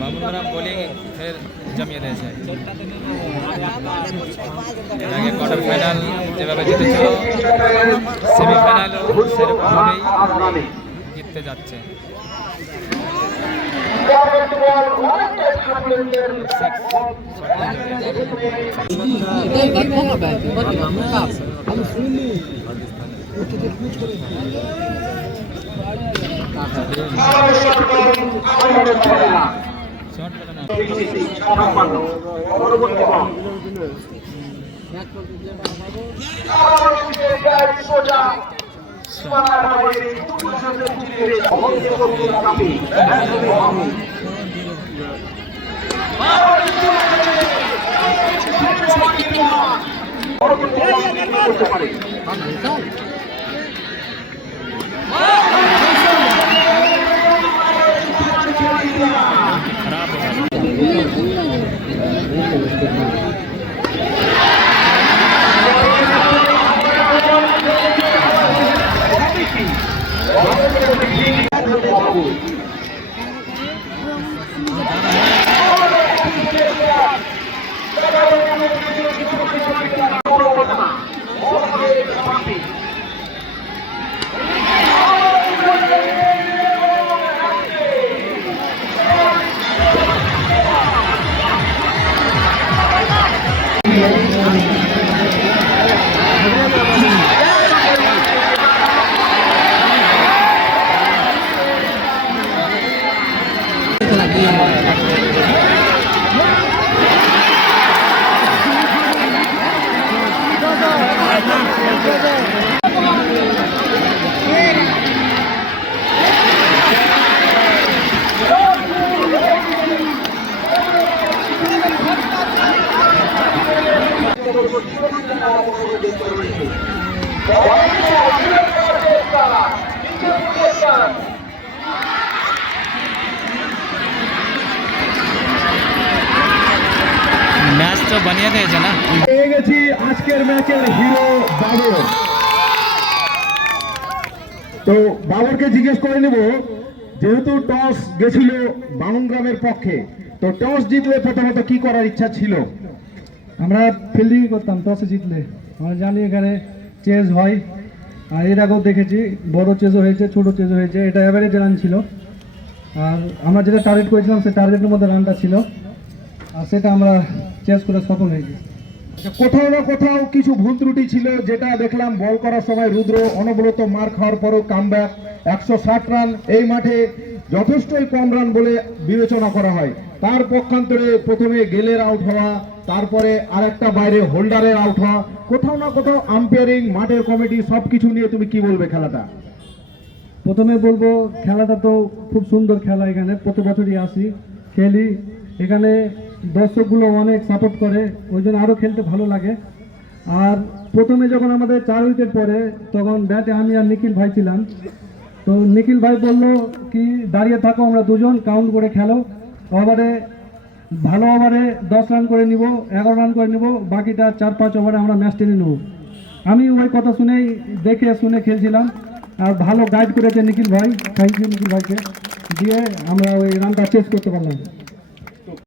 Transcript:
বামুনগ্রাম bowling ফের জমিয়ে দিয়েছে। এর আগে কোয়ার্টার ফাইনাল যেভাবে জিতেছিল, সেমিফাইনালও সেরকমভাবেই জিততে যাচ্ছে। ম্যাচ তো বানিয়ে দিয়েছে না। পেয়ে গেছি আজকের ম্যাচের হিরো বাবর। তো বাবরকে জিজ্ঞেস করে নেব, যেহেতু টস গেছিল বামুনগ্রামের পক্ষে, তো টস জিতলে প্রথমত কি করার ইচ্ছা ছিল? আমরা ফিল্ডিং করতাম টসে জিতলে। আমরা জানি এখানে চেজ হয়, আর এর আগেও দেখেছি বড় চেজও হয়েছে, ছোট চেজও হয়েছে। এটা অ্যাভারেজ রান ছিল, আর আমরা যেটা টার্গেট করেছিলাম সেই টার্গেটের মধ্যে রানটা ছিল, আর সেটা আমরা চেজ করে সফল হয়েছি। কোথাও না কোথাও কিছু ভুল ত্রুটি ছিল, যেটা দেখলাম বল করার সময় রুদ্র অনবরত মার খাওয়ার পরেও কামব্যাক 160 রান এই মাঠে যথেষ্টই কম রান বলে বিবেচনা করা হয়। তার পক্ষান্তরে প্রথমে গেলের আউট হওয়া, তারপরে আরেকটা বাইরে হোল্ডারের আউট হওয়া, কোথাও না কোথাও আম্পায়ারিং, মাঠের কমিটি সবকিছু নিয়ে তুমি কি বলবে খেলাটা? প্রথমে বলবো খেলাটা তো খুব সুন্দর খেলা, এখানে প্রতি বছরই আসি খেলি, এখানে দর্শকগুলো অনেক সাপোর্ট করে, ওই জন্য আরও খেলতে ভালো লাগে। আর প্রথমে যখন আমাদের 4 উইকেট পড়ে তখন ব্যাটে আমি আর নিখিল ভাই ছিলাম। তো নিখিল ভাই বললো কি দাঁড়িয়ে থাকো, আমরা দুজন কাউন্ট করে খেলো, ওভারে ভালো ওভারে 10 রান করে নিব, 11 রান করে নিব, বাকিটা 4-5 ওভারে আমরা ম্যাচ টেনে নেব। আমি ওই কথা শুনেই দেখে শুনে খেলছিলাম, আর ভালো গাইড করেছে নিখিল ভাই, থ্যাংক ইউ নিখিল ভাইকে, দিয়ে আমরা ওই রানটা চেস করতে পারলাম।